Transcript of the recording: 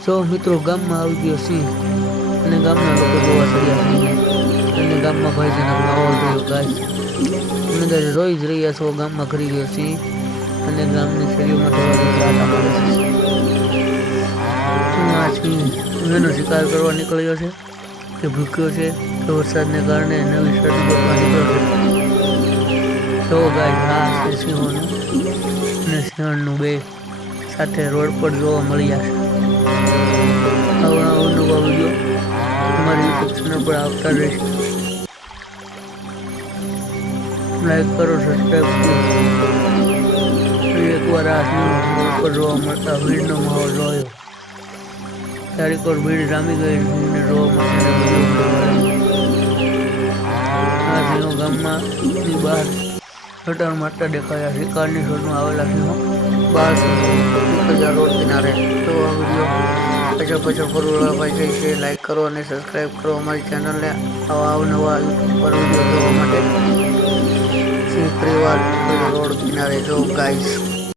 જો મિત્રો ગામમાં આવી ગયો સિંહ અને ગામના લોકો જોવા ચડ્યા સિંહને અને ગામમાં ભયજનક માહોલ થયો ગાય તમે ત્યારે રોઈ જ રહ્યા છો ગામમાં ઘરી ગયો સિંહ અને ગામની શેરીઓમાં આટા મારે છે શું આ સિંહ એનો શિકાર કરવા નીકળ્યો છે કે ભૂખ્યો છે કે વરસાદને કારણે નવી શરદી ગોતવા નીકળ્યો છે જો ગાય આ છે સિંહોનું અને સિંહણનું બે સાથે રોડ પર જોવા મળ્યા છે આવા અવનવા વિડીયો અમારી યુટ્યુબ ચેનલ પર આવતા રહેશે લાઈક કરો સબસ્ક્રાઈબ કરો એકવાર આ સિંહ રોડ પર જોવા મળતા ભીડનો માહોલ જોયો ચારેક ઓર ભીડ જામી ગઈ સિંહને જોવા માટે આ સિંહો ગામની બહાર લટાર મારતા દેખાયા શિકારની શોધમાં આવેલા સિંહો બહાર નીકળ્યા રોડ કિનારે તો આ વિડીયો પછળ ફરવાભાઈ જાય છે લાઈક કરો અને સબસ્ક્રાઈબ કરો અમારી ચેનલને આવા અવનવા યુટ્યુબ પર વિડીયો જોવા માટે સિંહ પરિવાર રોડ કિનારે જો ગાઈસ